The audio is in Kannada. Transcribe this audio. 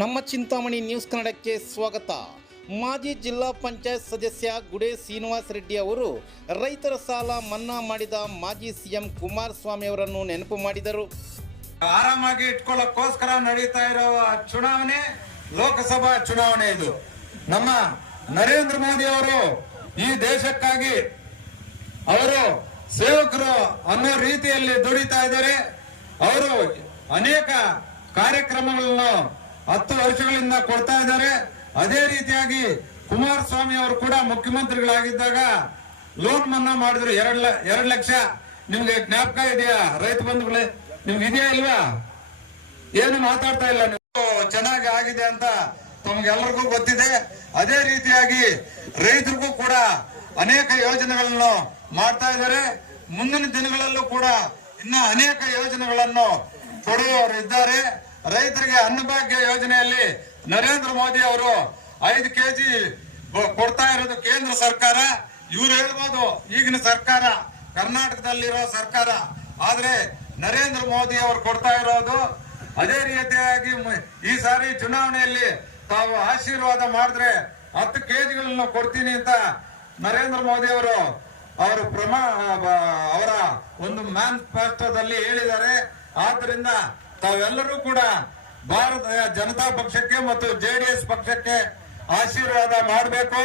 ನಮ್ಮ ಚಿಂತಾಮಣಿ ನ್ಯೂಸ್ ಕನ್ನಡಕ್ಕೆ ಸ್ವಾಗತ. ಮಾಜಿ ಜಿಲ್ಲಾ ಪಂಚಾಯತ್ ಸದಸ್ಯ ಗುಡೆ ಶ್ರೀನಿವಾಸ ರೆಡ್ಡಿ ಅವರು ರೈತರ ಸಾಲ ಮನ್ನಾ ಮಾಡಿದ ಮಾಜಿ ಸಿಎಂ ಕುಮಾರಸ್ವಾಮಿ ಅವರನ್ನು ನೆನಪು ಮಾಡಿದರು. ಆರಾಮಾಗಿ ಇಟ್ಕೊಳ್ಳೋಕ್ಕೋಸ್ಕರ ನಡೀತಾ ಇರುವ ಚುನಾವಣೆ ಲೋಕಸಭಾ ಚುನಾವಣೆ. ಇದು ನಮ್ಮ ನರೇಂದ್ರ ಮೋದಿ ಅವರು ಈ ದೇಶಕ್ಕಾಗಿ ಅವರು ಸೇವಕರು ಅನ್ನೋ ರೀತಿಯಲ್ಲಿ ದುಡಿತಾ ಇದ್ದಾರೆ. ಅವರು ಅನೇಕ ಕಾರ್ಯಕ್ರಮಗಳನ್ನು 10 ವರ್ಷಗಳಿಂದ ಕೊಡ್ತಾ ಇದ್ದಾರೆ. ಅದೇ ರೀತಿಯಾಗಿ ಕುಮಾರಸ್ವಾಮಿ ಅವರು ಕೂಡ ಮುಖ್ಯಮಂತ್ರಿಗಳಾಗಿದ್ದಾಗ ಲೋನ್ ಮನ್ನಾ ಮಾಡಿದ್ರು 2 ಲಕ್ಷ. ನಿಮ್ಗೆ ಜ್ಞಾಪಕ ಇದೆಯಾ ರೈತ ಬಂಧುಗಳೇ? ನಿಮ್ಗೆ ಇದೆಯಾ ಇಲ್ವಾ? ಏನು ಮಾತಾಡ್ತಾ ಇಲ್ಲ ನೀವು. ಚೆನ್ನಾಗಿ ಆಗಿದೆ ಅಂತ ತಮ್ಗೆಲ್ಲರಿಗೂ ಗೊತ್ತಿದೆ. ಅದೇ ರೀತಿಯಾಗಿ ರೈತರಿಗೂ ಕೂಡ ಅನೇಕ ಯೋಜನೆಗಳನ್ನು ಮಾಡ್ತಾ ಇದ್ದಾರೆ. ಮುಂದಿನ ದಿನಗಳಲ್ಲೂ ಕೂಡ ಇನ್ನ ಅನೇಕ ಯೋಜನೆಗಳನ್ನು ಕೊಡುವವರು ಇದ್ದಾರೆ. ರೈತರಿಗೆ ಅನ್ನಭಾಗ್ಯ ಯೋಜನೆಯಲ್ಲಿ ನರೇಂದ್ರ ಮೋದಿ ಅವರು 5 kg ಕೊಡ್ತಾ ಇರೋದು ಕೇಂದ್ರ ಸರ್ಕಾರ. ಇವ್ರು ಹೇಳ್ಬೋದು ಈಗಿನ ಸರ್ಕಾರ ಕರ್ನಾಟಕದಲ್ಲಿರೋ ಸರ್ಕಾರ, ಆದ್ರೆ ನರೇಂದ್ರ ಮೋದಿ ಅವರು ಕೊಡ್ತಾ ಇರೋದು. ಅದೇ ರೀತಿಯಾಗಿ ಈ ಸಾರಿ ಚುನಾವಣೆಯಲ್ಲಿ ತಾವು ಆಶೀರ್ವಾದ ಮಾಡಿದ್ರೆ 10 kgಗಳನ್ನು ಕೊಡ್ತೀನಿ ಅಂತ ನರೇಂದ್ರ ಮೋದಿ ಅವರು ಅವರ ಒಂದು ಮ್ಯಾನಿಫೆಸ್ಟೋದಲ್ಲಿ ಹೇಳಿದ್ದಾರೆ. ಆದ್ರಿಂದ ತಾವೆಲ್ಲರೂ ಕೂಡ ಭಾರತ ಜನತಾ ಪಕ್ಷಕ್ಕೆ ಮತ್ತು JDS ಪಕ್ಷಕ್ಕೆ ಆಶೀರ್ವಾದ ಮಾಡಬೇಕು.